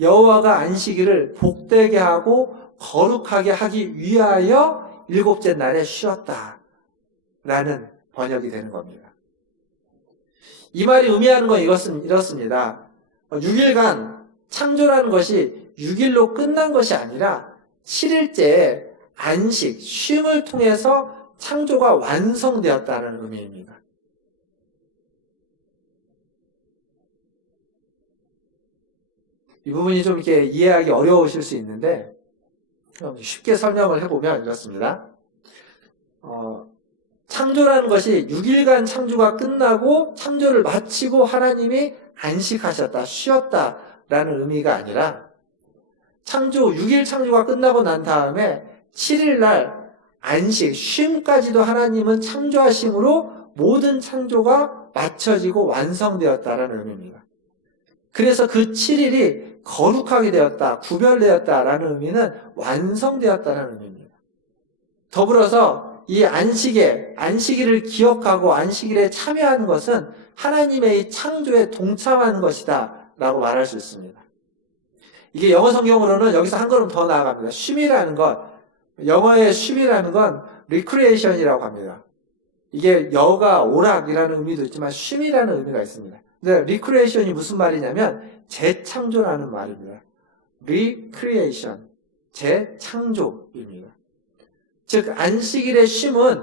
여호와가 안식일을 복되게 하고 거룩하게 하기 위하여 일곱째 날에 쉬었다 라는 번역이 되는 겁니다. 이 말이 의미하는 건 이렇습니다. 6일간 창조라는 것이 6일로 끝난 것이 아니라 7일째 안식, 쉼을 통해서 창조가 완성되었다는 의미입니다. 이 부분이 좀 이렇게 이해하기 어려우실 수 있는데 쉽게 설명을 해보면 이렇습니다. 창조라는 것이 6일간 창조가 끝나고 창조를 마치고 하나님이 안식하셨다, 쉬었다라는 의미가 아니라 6일 창조가 끝나고 난 다음에 7일 날 안식, 쉼까지도 하나님은 창조하심으로 모든 창조가 맞춰지고 완성되었다라는 의미입니다. 그래서 그 7일이 거룩하게 되었다, 구별되었다라는 의미는 완성되었다라는 의미입니다. 더불어서 이 안식일을 기억하고 안식일에 참여하는 것은 하나님의 이 창조에 동참하는 것이다 라고 말할 수 있습니다. 이게 영어 성경으로는 여기서 한 걸음 더 나아갑니다. 쉼이라는 것, 영어의 쉼이라는 건 recreation이라고 합니다. 이게 여가 오락이라는 의미도 있지만 쉼이라는 의미가 있습니다. 근데 recreation이 무슨 말이냐면 재창조라는 말입니다. recreation, 재창조입니다. 즉 안식일의 쉼은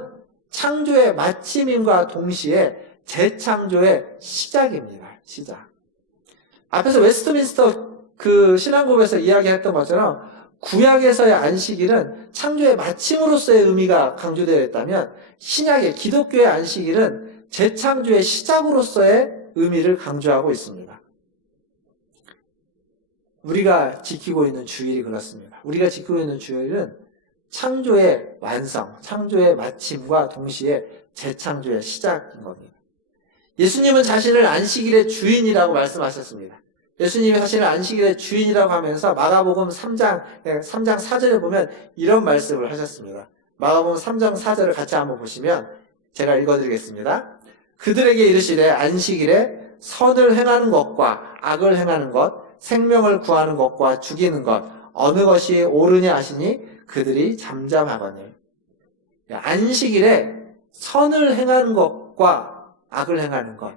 창조의 마침임과 동시에 재창조의 시작입니다. 시작. 앞에서 웨스트민스터 그 신앙고백에서 이야기했던 것처럼 구약에서의 안식일은 창조의 마침으로서의 의미가 강조되어 있다면 신약의 기독교의 안식일은 재창조의 시작으로서의 의미를 강조하고 있습니다. 우리가 지키고 있는 주일이 그렇습니다. 우리가 지키고 있는 주일은 창조의 완성, 창조의 마침과 동시에 재창조의 시작인 겁니다. 예수님은 자신을 안식일의 주인이라고 말씀하셨습니다. 예수님이 자신을 안식일의 주인이라고 하면서 마가복음 3장 4절에 보면 이런 말씀을 하셨습니다. 마가복음 3장 4절을 같이 한번 보시면 제가 읽어드리겠습니다. 그들에게 이르시되 안식일에 선을 행하는 것과 악을 행하는 것, 생명을 구하는 것과 죽이는 것, 어느 것이 옳으냐 하시니 그들이 잠잠하거늘. 안식일에 선을 행하는 것과 악을 행하는 것,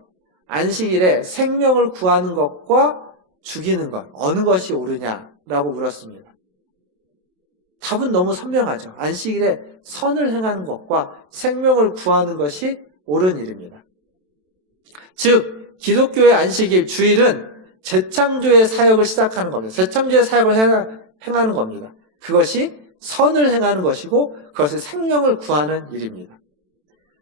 안식일에 생명을 구하는 것과 죽이는 것, 어느 것이 옳으냐라고 물었습니다. 답은 너무 선명하죠. 안식일에 선을 행하는 것과 생명을 구하는 것이 옳은 일입니다. 즉 기독교의 안식일, 주일은 재창조의 사역을 시작하는 겁니다. 재창조의 사역을 행하는 겁니다. 그것이 선을 행하는 것이고 그것이 생명을 구하는 일입니다.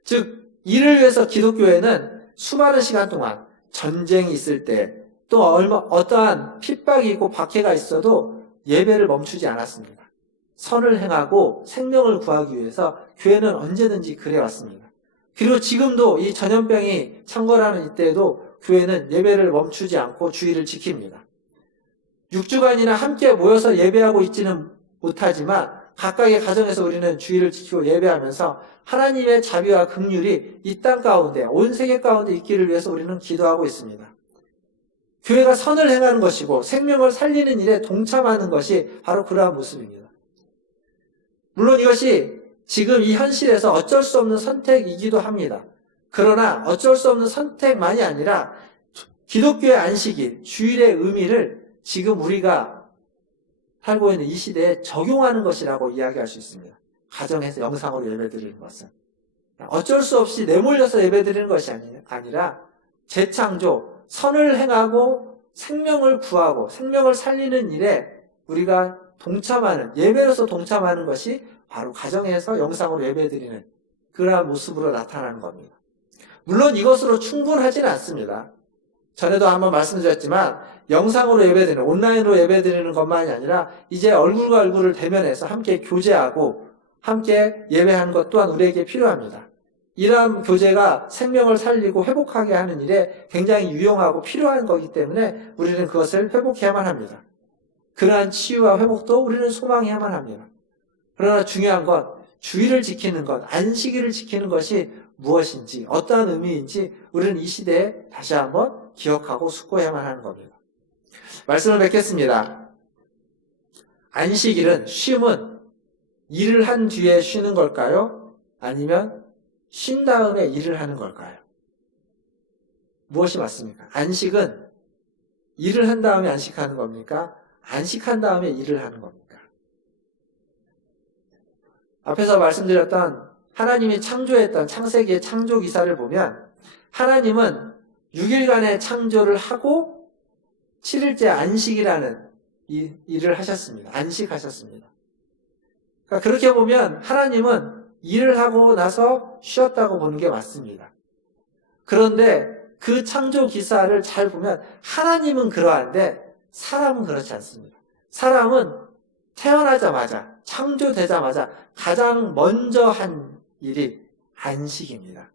즉 이를 위해서 기독교회는 수많은 시간 동안 전쟁이 있을 때 또 어떠한 핍박이 있고 박해가 있어도 예배를 멈추지 않았습니다. 선을 행하고 생명을 구하기 위해서 교회는 언제든지 그래왔습니다. 그리고 지금도 이 전염병이 창궐하는 이때에도 교회는 예배를 멈추지 않고 주일을 지킵니다. 6주간이나 함께 모여서 예배하고 있지는 못하지만 각각의 가정에서 우리는 주일을 지키고 예배하면서 하나님의 자비와 긍휼이 이 땅 가운데, 온 세계 가운데 있기를 위해서 우리는 기도하고 있습니다. 교회가 선을 행하는 것이고 생명을 살리는 일에 동참하는 것이 바로 그러한 모습입니다. 물론 이것이 지금 이 현실에서 어쩔 수 없는 선택이기도 합니다. 그러나 어쩔 수 없는 선택만이 아니라 기독교의 안식일, 주일의 의미를 지금 우리가 살고 있는 이 시대에 적용하는 것이라고 이야기할 수 있습니다. 가정에서 영상으로 예배드리는 것은 어쩔 수 없이 내몰려서 예배드리는 것이 아니라 재창조, 선을 행하고 생명을 구하고 생명을 살리는 일에 우리가 동참하는, 예배로서 동참하는 것이 바로 가정에서 영상으로 예배드리는 그러한 모습으로 나타나는 겁니다. 물론 이것으로 충분하지는 않습니다. 전에도 한번 말씀드렸지만 영상으로 예배드리는, 온라인으로 예배드리는 것만이 아니라 이제 얼굴과 얼굴을 대면해서 함께 교제하고 함께 예배하는 것 또한 우리에게 필요합니다. 이러한 교제가 생명을 살리고 회복하게 하는 일에 굉장히 유용하고 필요한 거기 때문에 우리는 그것을 회복해야만 합니다. 그러한 치유와 회복도 우리는 소망해야만 합니다. 그러나 중요한 건 주의를 지키는 것, 안식일을 지키는 것이 무엇인지, 어떠한 의미인지 우리는 이 시대에 다시 한번 기억하고 숙고해야만 하는 겁니다. 말씀을 뵙겠습니다. 안식일은, 쉼은 일을 한 뒤에 쉬는 걸까요? 아니면 쉰 다음에 일을 하는 걸까요? 무엇이 맞습니까? 안식은 일을 한 다음에 안식하는 겁니까? 안식한 다음에 일을 하는 겁니까? 앞에서 말씀드렸던 하나님이 창조했던 창세기의 창조 기사를 보면 하나님은 6일간의 창조를 하고 7일째 안식이라는 일을 하셨습니다. 안식하셨습니다. 그러니까 그렇게 보면 하나님은 일을 하고 나서 쉬었다고 보는 게 맞습니다. 그런데 그 창조 기사를 잘 보면 하나님은 그러한데 사람은 그렇지 않습니다. 사람은 태어나자마자, 창조되자마자 가장 먼저 한 일이 안식입니다.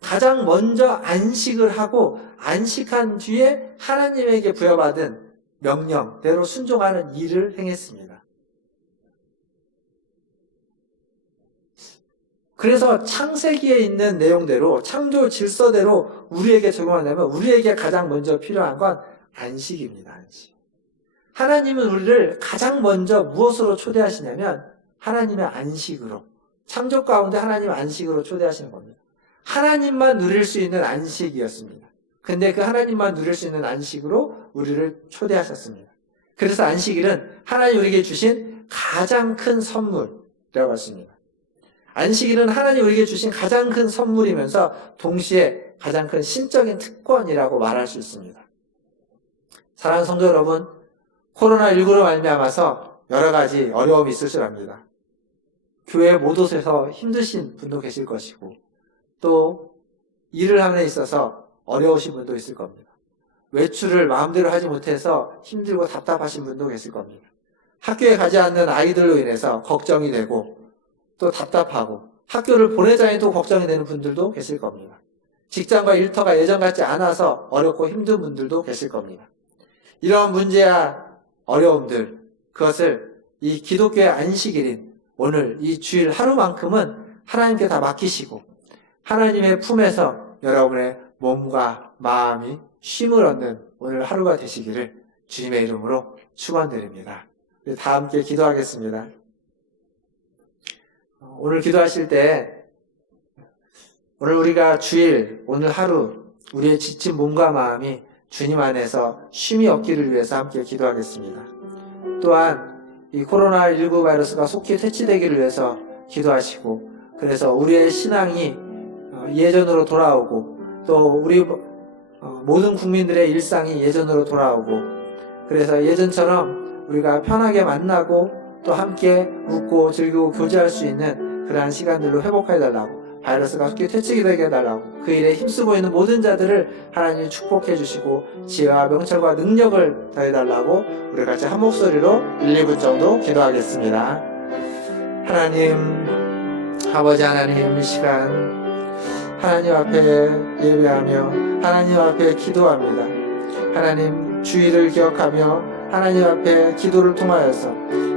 가장 먼저 안식을 하고 안식한 뒤에 하나님에게 부여받은 명령대로 순종하는 일을 행했습니다. 그래서 창세기에 있는 내용대로, 창조 질서대로 우리에게 적용한다면 우리에게 가장 먼저 필요한 건 안식입니다. 안식. 하나님은 우리를 가장 먼저 무엇으로 초대하시냐면 하나님의 안식으로, 창조 가운데 하나님의 안식으로 초대하시는 겁니다. 하나님만 누릴 수 있는 안식이었습니다. 근데 그 하나님만 누릴 수 있는 안식으로 우리를 초대하셨습니다. 그래서 안식일은 하나님 우리에게 주신 가장 큰 선물이라고 했습니다. 안식일은 하나님 우리에게 주신 가장 큰 선물이면서 동시에 가장 큰 신적인 특권이라고 말할 수 있습니다. 사랑하는 성도 여러분, 코로나19로 말미암아서 여러 가지 어려움이 있을 줄 압니다. 교회 못 오셔서 힘드신 분도 계실 것이고 또 일을 하는 데 있어서 어려우신 분도 있을 겁니다. 외출을 마음대로 하지 못해서 힘들고 답답하신 분도 계실 겁니다. 학교에 가지 않는 아이들로 인해서 걱정이 되고 또 답답하고 학교를 보내자니 또 걱정이 되는 분들도 계실 겁니다. 직장과 일터가 예전 같지 않아서 어렵고 힘든 분들도 계실 겁니다. 이런 문제야 어려움들, 그것을 이 기독교의 안식일인 오늘 이 주일 하루만큼은 하나님께 다 맡기시고 하나님의 품에서 여러분의 몸과 마음이 쉼을 얻는 오늘 하루가 되시기를 주님의 이름으로 축원드립니다. 우리 다 함께 기도하겠습니다. 오늘 기도하실 때 오늘 우리가 주일, 오늘 하루 우리의 지친 몸과 마음이 주님 안에서 쉼이 얻기를 위해서 함께 기도하겠습니다. 또한 이 코로나19 바이러스가 속히 퇴치되기를 위해서 기도하시고 그래서 우리의 신앙이 예전으로 돌아오고 또 우리 모든 국민들의 일상이 예전으로 돌아오고 그래서 예전처럼 우리가 편하게 만나고 또 함께 웃고 즐기고 교제할 수 있는 그러한 시간들로 회복해달라고 바이러스가 속히 퇴치게 되게 해달라고 그 일에 힘쓰고 있는 모든 자들을 하나님이 축복해 주시고 지혜와 명철과 능력을 더해달라고 우리 같이 한 목소리로 1, 2분 정도 기도하겠습니다. 하나님, 아버지 하나님, 이 시간 하나님 앞에 예배하며 하나님 앞에 기도합니다. 하나님 주의를 기억하며 하나님 앞에 기도를 통하여서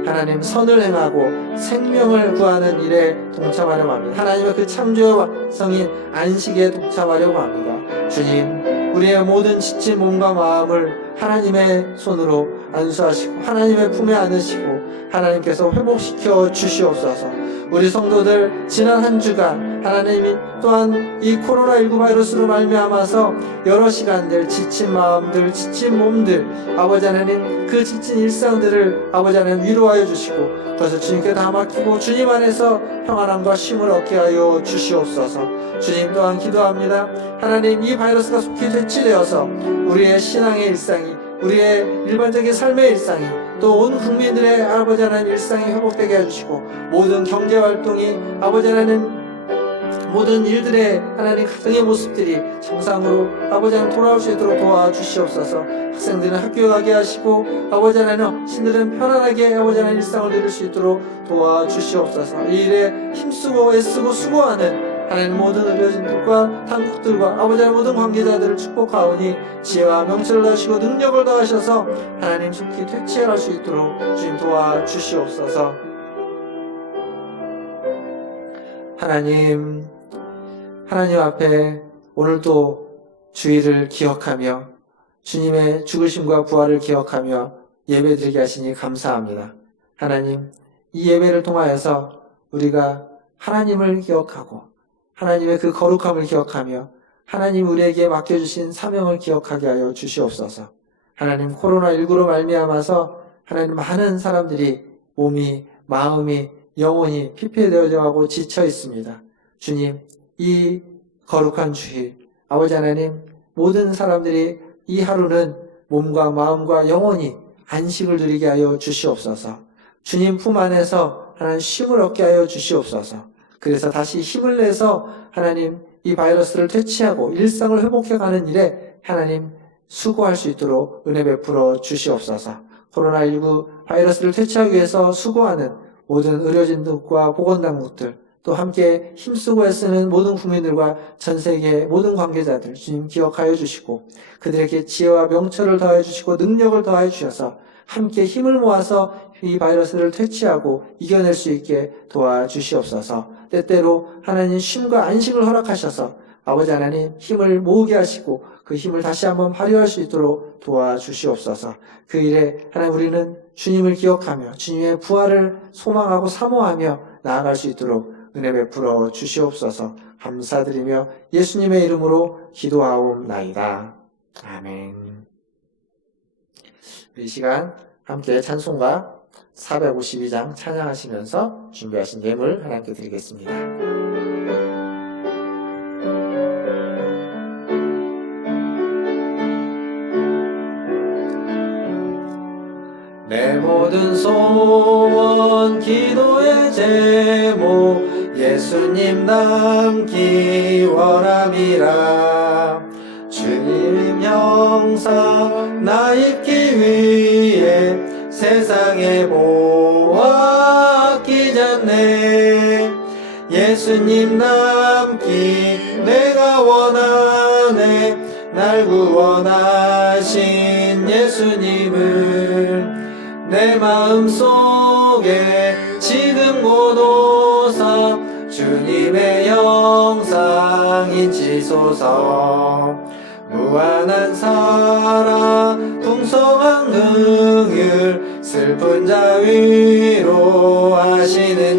하나님 선을 행하고 생명을 구하는 일에 동참하려고 합니다. 하나님의 그 창조의 성인 안식에 동참하려고 합니다. 주님, 우리의 모든 지친 몸과 마음을 하나님의 손으로 안수하시고 하나님의 품에 안으시고 하나님께서 회복시켜 주시옵소서. 우리 성도들 지난 한 주간 하나님이 또한 이 코로나19 바이러스로 말미암아서 여러 시간들 지친 마음들, 지친 몸들, 아버지 하나님 그 지친 일상들을 아버지 하나님 위로하여 주시고 그것을 주님께 다 맡기고 주님 안에서 평안함과 쉼을 얻게 하여 주시옵소서. 주님 또한 기도합니다. 하나님 이 바이러스가 속히 퇴치되어서 우리의 신앙의 일상이, 우리의 일반적인 삶의 일상이, 또 온 국민들의 아버지 하나님 일상이 회복되게 해주시고 모든 경제활동이 아버지 하나님 모든 일들의 하나님 가정의 모습들이 정상으로 아버지 하나님 돌아올 수 있도록 도와주시옵소서. 학생들은 학교에 가게 하시고 아버지 하나님 신들은 편안하게 아버지 하나님 일상을 누릴 수 있도록 도와주시옵소서. 이 일에 힘쓰고 애쓰고 수고하는 하나님 모든 의료진들과 당국들과 아버지 하나님 모든 관계자들을 축복하오니 지혜와 명철을 더하시고 능력을 더하셔서 하나님 속히 퇴치할 수 있도록 주님 도와주시옵소서. 하나님 앞에 오늘도 주의를 기억하며 주님의 죽으심과 부활을 기억하며 예배드리게 하시니 감사합니다. 하나님 이 예배를 통하여서 우리가 하나님을 기억하고 하나님의 그 거룩함을 기억하며 하나님 우리에게 맡겨주신 사명을 기억하게 하여 주시옵소서. 하나님 코로나19로 말미암아서 하나님 많은 사람들이 몸이 마음이 영혼이 피폐되어져 가고 지쳐 있습니다. 주님 이 거룩한 주일 아버지 하나님 모든 사람들이 이 하루는 몸과 마음과 영혼이 안식을 누리게 하여 주시옵소서. 주님 품 안에서 하나님 쉼을 얻게 하여 주시옵소서. 그래서 다시 힘을 내서 하나님 이 바이러스를 퇴치하고 일상을 회복해가는 일에 하나님 수고할 수 있도록 은혜 베풀어 주시옵소서. 코로나19 바이러스를 퇴치하기 위해서 수고하는 모든 의료진들과 보건당국들 또 함께 힘쓰고 애쓰는 모든 국민들과 전 세계 모든 관계자들 주님 기억하여 주시고 그들에게 지혜와 명철을 더하여 주시고 능력을 더하여 주셔서 함께 힘을 모아서 이 바이러스를 퇴치하고 이겨낼 수 있게 도와주시옵소서. 때때로 하나님 쉼과 안식을 허락하셔서 아버지 하나님 힘을 모으게 하시고 그 힘을 다시 한번 발휘할 수 있도록 도와주시옵소서. 그 일에 하나님 우리는 주님을 기억하며 주님의 부활을 소망하고 사모하며 나아갈 수 있도록 은혜 베풀어 주시옵소서. 감사드리며 예수님의 이름으로 기도하옵나이다. 아멘. 이 시간 함께 찬송가 452장 찬양하시면서 준비하신 예물 하나님께 드리겠습니다. 내 모든 소원 기도의 제목 예수님 닮기 원함이라. 주님 형상 나 입기 위해 세상에 보아 아끼잖네. 예수님 닮기 내가 원하네. 날 구원하신 예수님을 내 마음속에 지금 고도사 주님의 영상 인치소서. 무한한 사랑 풍성한 긍휼 슬픈 자 위로하시는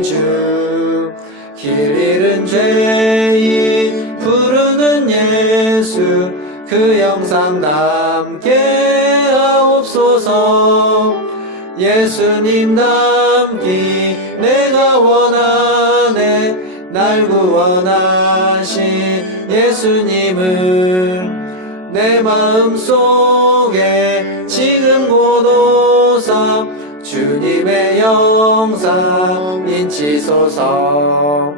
주. 길 잃은 죄인 부르는 예수 그 영상 담게 하옵소서. 예수님 닮기 내가 원하네. 날 구원하신 예수님을 내 마음속에 지금 고도사 주님의 영상 인치소서.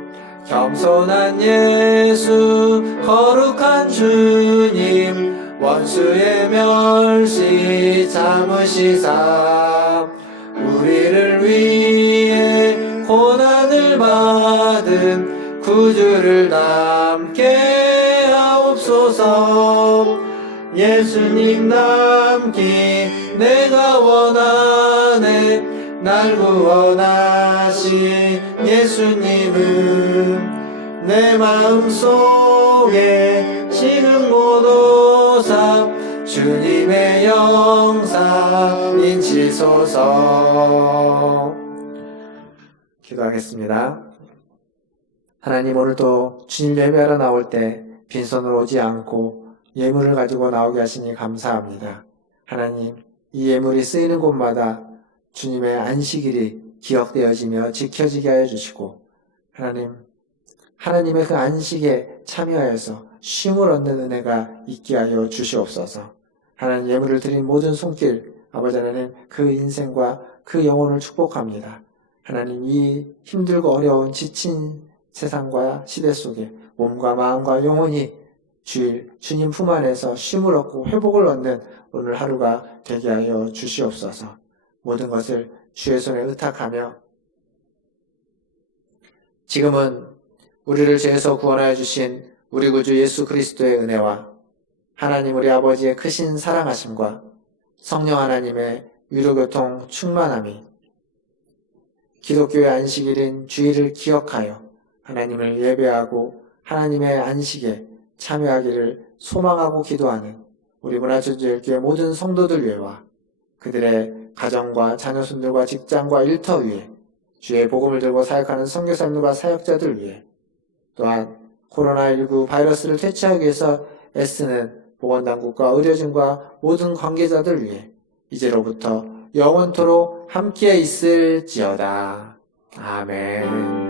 겸손한 예수 거룩한 주님 원수의 멸시 참으시사 우리를 위해 고난을 받은 구주를 닮게 하옵소서. 예수님 닮기 내가 원하네. 날 구원하신 예수님은 내 마음속에 지금 고도사 주님의 영상 인치소서. 기도하겠습니다. 하나님, 오늘도 주님 예배하러 나올 때 빈손으로 오지 않고 예물을 가지고 나오게 하시니 감사합니다. 하나님, 이 예물이 쓰이는 곳마다 주님의 안식일이 기억되어지며 지켜지게 하여 주시고, 하나님의 그 안식에 참여하여서 쉼을 얻는 은혜가 있게 하여 주시옵소서. 하나님, 예물을 드린 모든 손길, 아버지 하나님, 그 인생과 그 영혼을 축복합니다. 하나님, 이 힘들고 어려운 지친 세상과 시대 속에 몸과 마음과 영혼이 주님 품 안에서 쉼을 얻고 회복을 얻는 오늘 하루가 되게 하여 주시옵소서. 모든 것을 주의 손에 의탁하며, 지금은 우리를 죄에서 구원하여 주신 우리 구주 예수 그리스도의 은혜와 하나님 우리 아버지의 크신 사랑하심과 성령 하나님의 위로교통 충만함이 기독교의 안식일인 주일을 기억하여 하나님을 예배하고 하나님의 안식에 참여하기를 소망하고 기도하는 우리 문화천주교회 모든 성도들 위에와 그들의 가정과 자녀손들과 직장과 일터 위에 주의 복음을 들고 사역하는 선교사님과 사역자들 위해, 또한 코로나19 바이러스를 퇴치하기 위해서 애쓰는 보건당국과 의료진과 모든 관계자들 위해 이제로부터 영원토록 함께 있을지어다. 아멘.